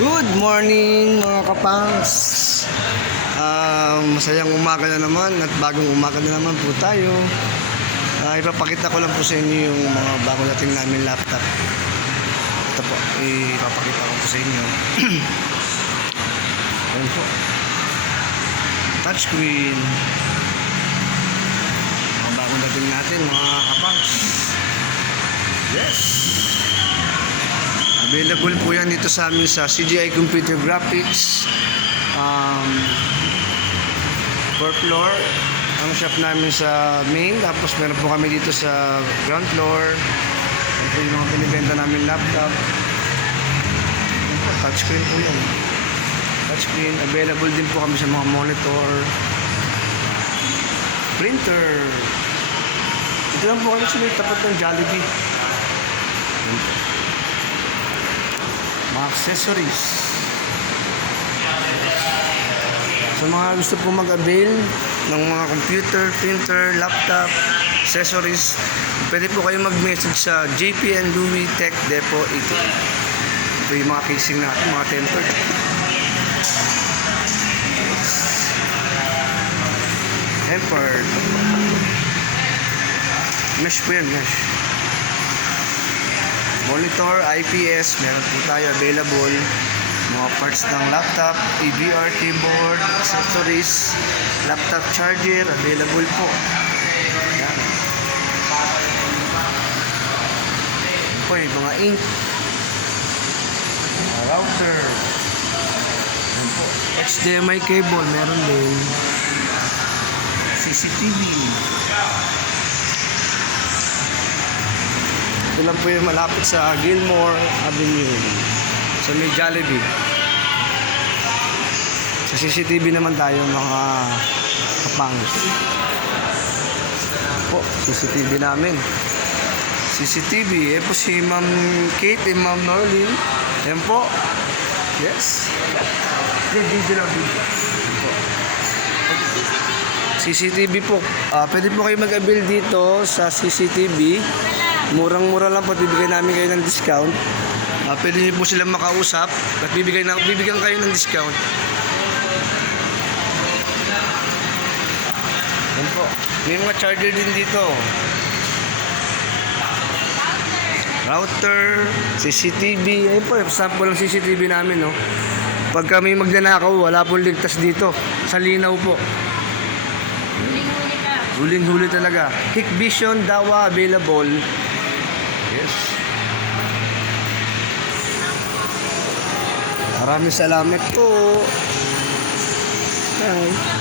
Good morning mga kapangs. Masayang umaga na naman at bagong umaga na naman po tayo. Ipapakita ko lang po sa inyo yung mga bago natin namin laptop. Ito po, ipapakita ko po sa inyo. Ayan po, touchscreen. Mga bago natin mga kapangs. Yes, available po yan dito sa amin sa CGI Computer Graphics. 4th floor ang shop namin sa main. Tapos meron po kami dito sa ground floor. Ito yung mga binibenta namin laptop. Touchscreen po yan. Touchscreen. Available din po kami sa mga monitor, printer. Ito lang po kami sa may tapat ng Jollibee. Mga accessories. Sa mga gusto po mag-avail ng mga computer, printer, laptop, accessories, pwede po kayo mag-message sa JPN Louis Tech Depot 8. Ito yung mga casing natin, mga tempered. Tempered. Mesh po yan, mesh. Monitor, IPS, meron po tayo available. Mga parts ng laptop, EBR keyboard, accessories, laptop charger, available po. Ayan. Ayan po yung mga ink, mga router. Ayan po. HDMI cable, meron din. CCTV. Ito lang po yung malapit sa Gilmore Avenue sa may Jollibee. Sa CCTV naman tayo mga kapangs. Po, CCTV namin. CCTV. Po si Ma'am Kate and Ma'am Norlene. Yan po. Yes. Video lang. CCTV po. Pwede po kayo mag-avail dito sa CCTV. Murang-mura lang po. Bibigyan namin kayo ng discount. Pwede niyo po silang makausap at bibigyan kayo ng discount. Yan po. May mga charger din dito. Router, CCTV. Ayun po, sample ng CCTV namin, no. Pag kami magnanakaw, wala pong ligtas dito. Sa linaw po. Huling-huli talaga. Hikvision, Dawa, available. Yes. Maraming salamat po. Bye.